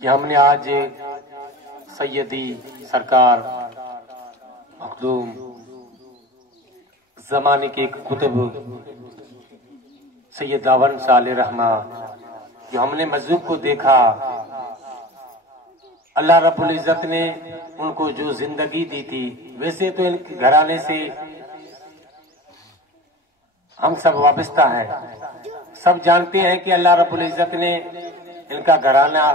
कि हमने आज सैयदी सरकार मखदूम जमाने के कुतुब सैयद दावन साले रहमा, जो हमने मजलूब को देखा, अल्लाह रब्बुल इज्जत ने उनको जो जिंदगी दी थी, वैसे तो इनके घराने से हम सब वाबस्ता हैं। सब जानते हैं कि अल्लाह रब्बुल इज्जत ने इनका घराना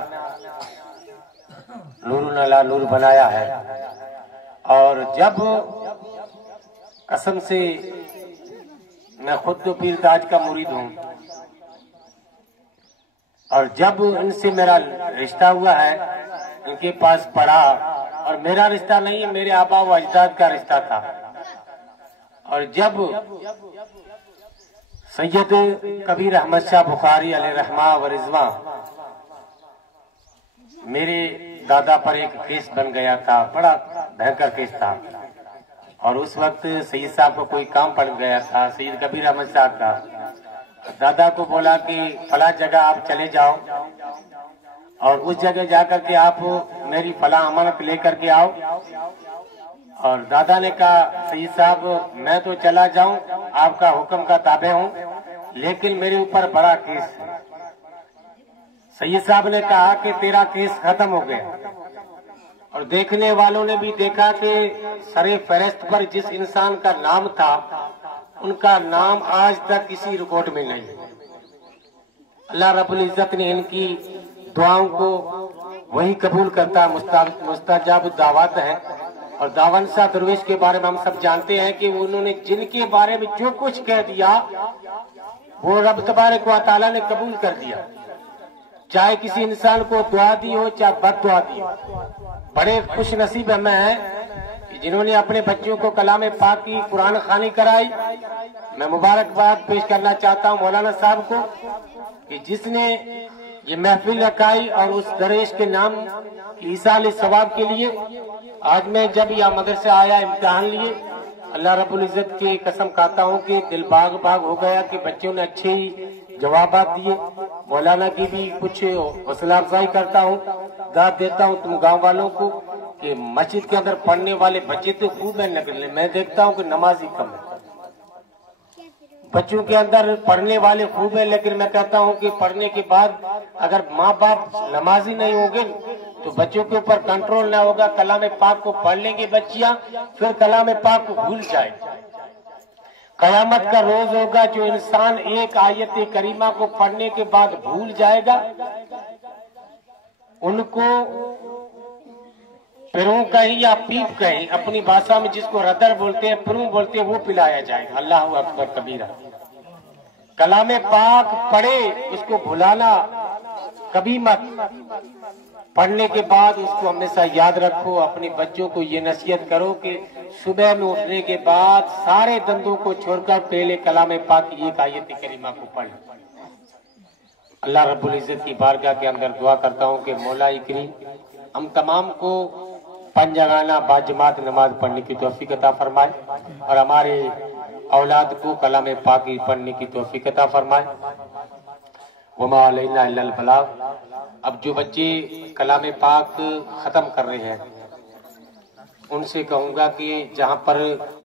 नूरुन अला नूर बनाया है। और जब कसम से मैं खुद तो पीर ताज का मुरीद हूं, और जब इनसे मेरा रिश्ता हुआ है, इनके पास पढ़ा, और मेरा रिश्ता नहीं, मेरे आबा व अजदाद का रिश्ता था। और जब सैयद कबीर अहमद शाह बुखारी अलैहि रहमा व रिजवा मेरे दादा पर एक केस बन गया था, बड़ा भयंकर केस था, और उस वक्त सैयद साहब को कोई काम पड़ गया था, सैयद कबीर अहमद साहब का। दादा को बोला कि फला जगह आप चले जाओ और उस जगह जाकर के आप मेरी फला अमानत लेकर के आओ। और दादा ने कहा, सैयद साहब मैं तो चला जाऊं, आपका हुक्म का ताबे हूं, लेकिन मेरे ऊपर बड़ा केस है। सैयद साहब ने कहा कि तेरा केस खत्म हो गया। और देखने वालों ने भी देखा कि सरे फहरिस्त पर जिस इंसान का नाम था, उनका नाम आज तक किसी रिकॉर्ड में नहीं। अल्लाह रब्बुल इज्जत ने इनकी दुआओं को वही कबूल करता, मुस्ताजाब दावत है। और दावन शाह दरवेश के बारे में हम सब जानते हैं कि उन्होंने जिनके बारे में जो कुछ कह दिया, वो रब तबारक व तआला ने कबूल कर दिया, चाहे किसी इंसान को दुआ दी हो, चाहे बद दुआ दी हो। बड़े खुश नसीब हमें हैं कि जिन्होंने अपने बच्चों को कलाम पाक की कुरान खानी कराई। मैं मुबारकबाद पेश करना चाहता हूं मौलाना साहब को कि जिसने ये महफिल रखाई, और उस दरेश के नाम ईसाल सवाब के लिए आज मैं जब यहाँ मदरसे आया इम्तिहान लिए, अल्लाह रब्बुल इज्जत की कसम खाता हूँ कि दिल बाग बाग हो गया कि बच्चों ने अच्छे ही जवाब दिए। मौलाना की भी कुछ हौसला अफजाई करता हूँ, दाद देता हूँ तुम गांव वालों को कि मस्जिद के अंदर पढ़ने वाले बच्चे तो खूब है, निकले मैं देखता हूँ कि नमाजी कम है। बच्चों के अंदर पढ़ने वाले खूब है, लेकिन मैं कहता हूँ कि पढ़ने के बाद अगर माँ बाप नमाजी नहीं होंगे तो बच्चों के ऊपर कंट्रोल ना होगा। कलाम पाक को पढ़ लेंगे बच्चियां, फिर कलाम पाक को भूल जाए। कयामत का रोज होगा, जो इंसान एक आयत करीमा को पढ़ने के बाद भूल जाएगा, उनको पिरू कहीं या पीप कहीं, अपनी भाषा में जिसको रदर बोलते हैं, पिरू बोलते हैं, वो पिलाया जाएगा। अल्लाह अकबर कबीरा। कलाम पाक पढ़े, उसको भुलाना कभी मत। पढ़ने के बाद उसको हमेशा याद रखो। अपने बच्चों को ये नसीहत करो कि सुबह में उठने के बाद सारे धंधों को छोड़कर पहले कलाम पाक की एक आयत करीमा को पढ़। अल्लाह रब्बुल इज्जत की बारगाह के अंदर दुआ करता हूँ कि मौला करीम हम तमाम को पंजगाना बाजमात नमाज पढ़ने की तौफीक अता फरमाए, और हमारे औलाद को कलाम पाक पढ़ने की तौफीक अता फरमाए। वमा अलैना इल्लल बलाग। अब जो बच्चे कलाम पाक खत्म कर रहे हैं, उनसे कहूंगा कि जहां पर